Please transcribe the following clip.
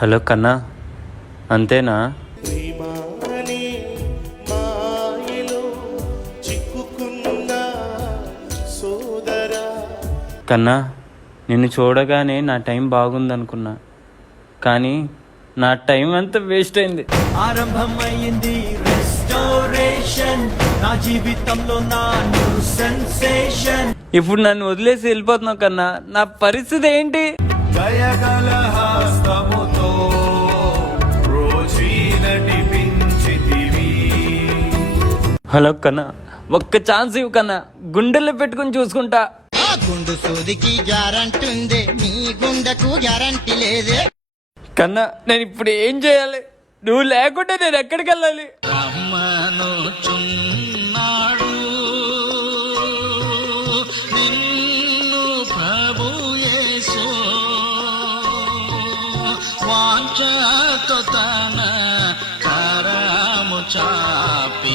Hello కన్నా, అంతేనా? ప్రేమానే మాయలో చిక్కుకున్న సోదరా. కన్నా, నిన్ను చూడగానే నా టైం బాగుందనుకున్నా, కానీ నా టైం అంతా వేస్ట్ అయింది. ఆరంభమైంది రెస్టోరేషన్, నా జీవితంలో నా న్యూ సెన్సేషన్. ఇప్పుడు నన్ను వదిలేసి వెళ్ళిపోతున్నావు కన్నా, నా పరిస్థితి ఏంటి? దయగల హస్తముతో రోజీ నడిపించితివి. హలో కన్నా, ఒక్క ఛాన్స్ ఇవ్వు కన్నా, గుండెల్లో పెట్టుకుని చూసుకుంటా. ఆ గుండు సూదికి గ్యారంటీ, నీ గుండెకు గ్యారంటీ లేదే. కన్నా, నేను ఇప్పుడు ఏం చేయాలి? నువ్వు లేకుంటే నేను ఎక్కడికి వెళ్ళాలి? రమ్మనుచున్నాడు నిన్ను ప్రభు యేసు, వాంఛతో తన కరము చాపి